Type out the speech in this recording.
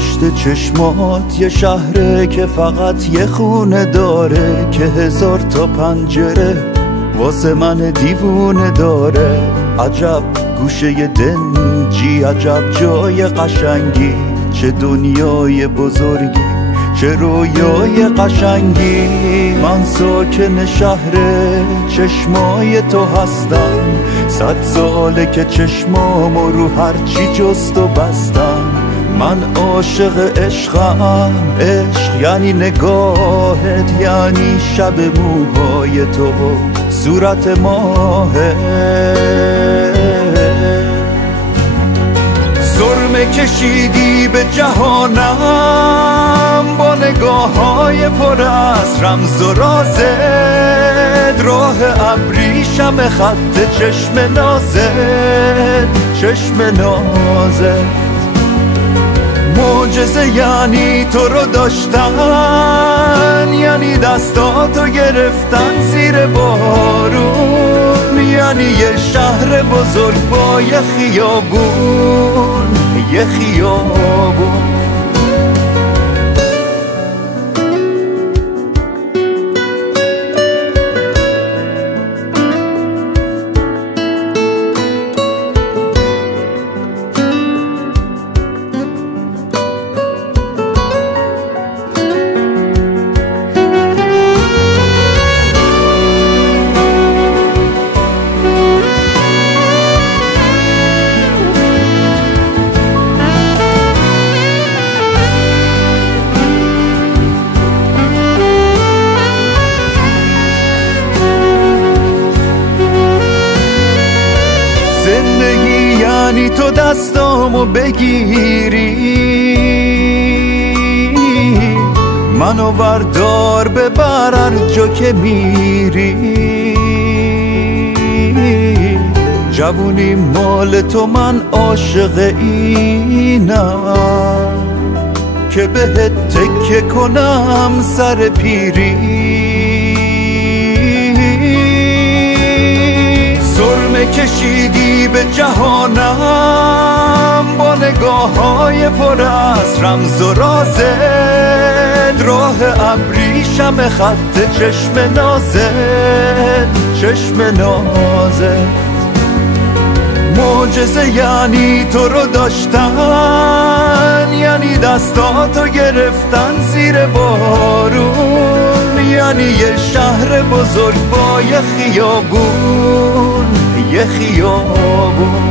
پشت چشمات یه شهره که فقط یه خونه داره، که 1000 تا پنجره واسه من دیوونه داره. عجب گوشه دنجی، عجب جای قشنگی، چه دنیای بزرگی، چه رویای قشنگی. من ساکن شهر چشمای تو هستم، 100 ساله که چشمامو رو هرچی جست و بستم. من عاشق عشقم، عشق یعنی نگاهت، یعنی شب موهای تو صورت ماهه. سرمه کشیدی به جهانم با نگاه‌های پر از رمز و رازت، راه ابریشم خط چشم نازت، چشم نازت. معجزه یعنی تو رو داشتن، یعنی دستاتو گرفتن زیر بارون، یعنی یه شهر بزرگ با یه خیابون، یه خیابون. زندگی یعنی تو دستامو بگیری، منو بردار ببر هر جا که میری. جوونی مال تو، من عاشق اینم که بهت تکیه کنم سر پیری. سرمه کشیدی به جهانم با نگاه‌های پر از رمز و رازت، راه ابریشم خط چشم نازت، چشم نازت. معجزه یعنی تو رو داشتن، یعنی دستاتو گرفتن زیر بارون، یعنی یه شهر بزرگ با یه خیابون، یه خیابون.